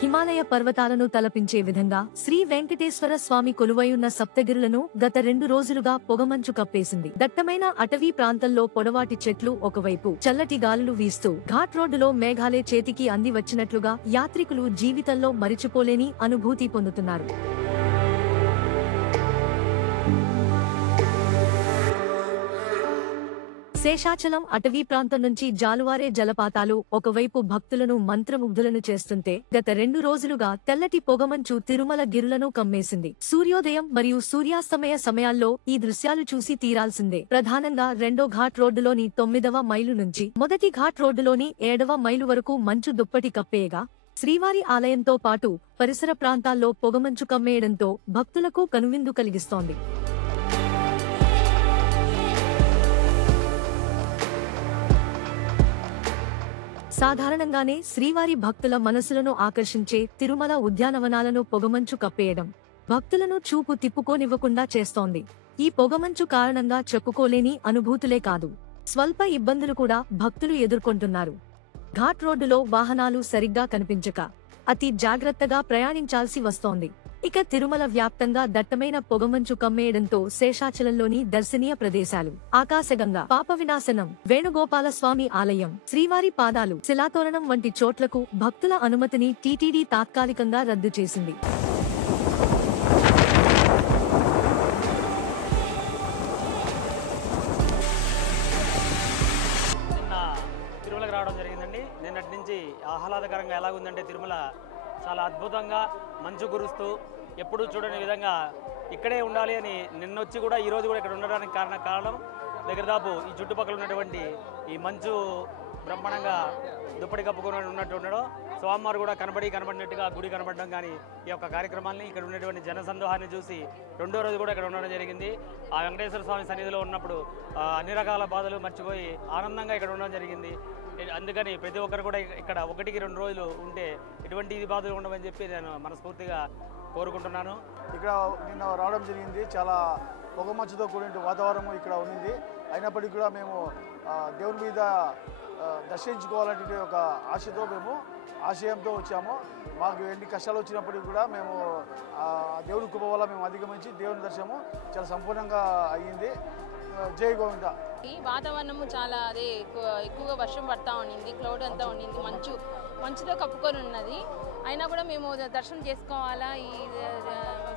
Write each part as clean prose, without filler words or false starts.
హిమాలయ పర్వతాలను తలపించే విధంగా శ్రీ వెంకటేశ్వర స్వామి కొలువైయున్న సప్తగిరులను గత 2 రోజులుగా పొగమంచు కప్పేసింది. దట్టమైన అటవీ ప్రాంతంలో పొడవాటి చెట్లు ఒకవైపు చల్లటి గాలులు వీస్తూ ఘాట్ రోడ్డులో మేఘాలే చేతికి అంది వచ్చినట్లుగా యాత్రికులు జీవితంలో మరిచిపోలేని అనుభూతి పొందుతున్నారు. శేషాచలం అటవీ ప్రాంతం నుంచి జాలువారే జలపాతాలు ఒకవైపు భక్తులను మంత్రముగ్ధులను చేస్తుంటే గత 2 రోజులుగా తెల్లటి పొగమంచు తిరుమల గిరులను కమ్మేసింది. సూర్యోదయం మరియు సూర్యాస్తమయ సమయాల్లో ఈ దృశ్యాలు చూసి తీరాల్సిందే. ప్రధానంగా రెండో ఘాట్ రోడ్డులోని 9వ మైలు నుంచి మొదటి ఘాట్ రోడ్డులోని 7వ మైలు వరకు మంచు దుప్పటి కప్పేయగా శ్రీవారి ఆలయంతో పాటు పరిసర ప్రాంతాల్లో పొగమంచు కమ్మేయడంతో భక్తులకు కనువిందు కలిగిస్తోంది. సాధారణంగానే శ్రీవారి భక్తుల మనసులను ఆకర్షించే తిరుమల ఉద్యానవనాలను పొగమంచు కప్పేయడం భక్తులను చూపు తిప్పుకోనివ్వకుండా చేస్తోంది. ఈ పొగమంచు కారణంగా చెప్పుకోలేని అనుభూతులే కాదు, స్వల్ప ఇబ్బందులు కూడా భక్తులు ఎదుర్కొంటున్నారు. ఘాట్ రోడ్డులో వాహనాలు సరిగ్గా కనిపించక అతి జాగ్రత్తగా ప్రయాణించాల్సి వస్తోంది. ఇక తిరుమల వ్యాప్తంగా దట్టమైన పొగమంచు కమ్మేయడంతో శేషాచలంలోని దర్శనీయ ప్రదేశాలు ఆకాశగంగా, పాప వినాశనం, వేణుగోపాల స్వామి ఆలయం, శ్రీవారి పాదాలు, శిలాతోరణం వంటి చోట్లకు భక్తుల అనుమతిని టీటీడీ తాత్కాలికంగా రద్దు చేసింది. తిరుమలకు రావడం జరిగిందండి. నిన్నటి నుంచి ఆహ్లాదకరంగా ఎలాగుందంటే తిరుమల చాలా అద్భుతంగా మంచు కురుస్తూ ఎప్పుడూ చూడని విధంగా ఇక్కడే ఉండాలి అని నిన్నొచ్చి కూడా ఈరోజు కూడా ఇక్కడ ఉండడానికి కారణం దగ్గరదాపు ఈ చుట్టుపక్కల ఉన్నటువంటి ఈ మంచు బ్రహ్మాండంగా దుప్పటి కప్పుకొని ఉండడం, స్వామివారు కూడా కనబడినట్టుగా గుడి కనబడడం. కానీ ఈ యొక్క కార్యక్రమాన్ని ఇక్కడ ఉన్నటువంటి జనసందోహాన్ని చూసి రెండో రోజు కూడా ఇక్కడ ఉండడం జరిగింది. ఆ వెంకటేశ్వర స్వామి సన్నిధిలో ఉన్నప్పుడు అన్ని రకాల బాధలు మర్చిపోయి ఆనందంగా ఇక్కడ ఉండడం జరిగింది. అందుకని ప్రతి ఒక్కరు కూడా ఇక్కడ 1-2 రోజులు ఉంటే ఎటువంటి ఇది బాధలు ఉండవని చెప్పి నేను మనస్ఫూర్తిగా కోరుకుంటున్నాను. ఇక్కడ నిన్న రావడం జరిగింది. చాలా పొగమంచుతో కూడిన వాతావరణం ఇక్కడ ఉంది. అయినప్పటికీ కూడా మేము దేవుని మీద దర్శించుకోవాలంటే ఒక ఆశయంతో వచ్చాము. మాకు ఎన్ని కష్టాలు వచ్చినప్పటికీ కూడా మేము దేవుని కృప వల్ల మేము అధిగమించి దేవుని దర్శనము చాలా సంపూర్ణంగా అయ్యింది. జై గోవింద. ఈ వాతావరణము చాలా ఎక్కువగా వర్షం పడతా ఉండింది, క్లౌడ్ అంతా ఉండింది, మంచుతో కప్పుకొని ఉన్నది. అయినా కూడా మేము దర్శనం చేసుకోవాలా ఈ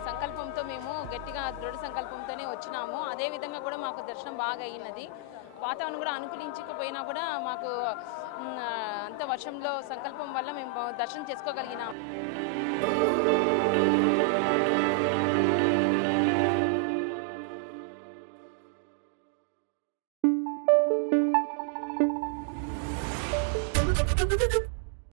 సంకల్పంతో మేము గట్టిగా దృఢ సంకల్పంతోనే వచ్చినాము. అదేవిధంగా కూడా మాకు దర్శనం బాగా అయినది. వాతావరణం కూడా అనుకూలించకపోయినా కూడా మాకు అంత వర్షంలో సంకల్పం వల్ల మేము దర్శనం చేసుకోగలిగినాము. Thank you.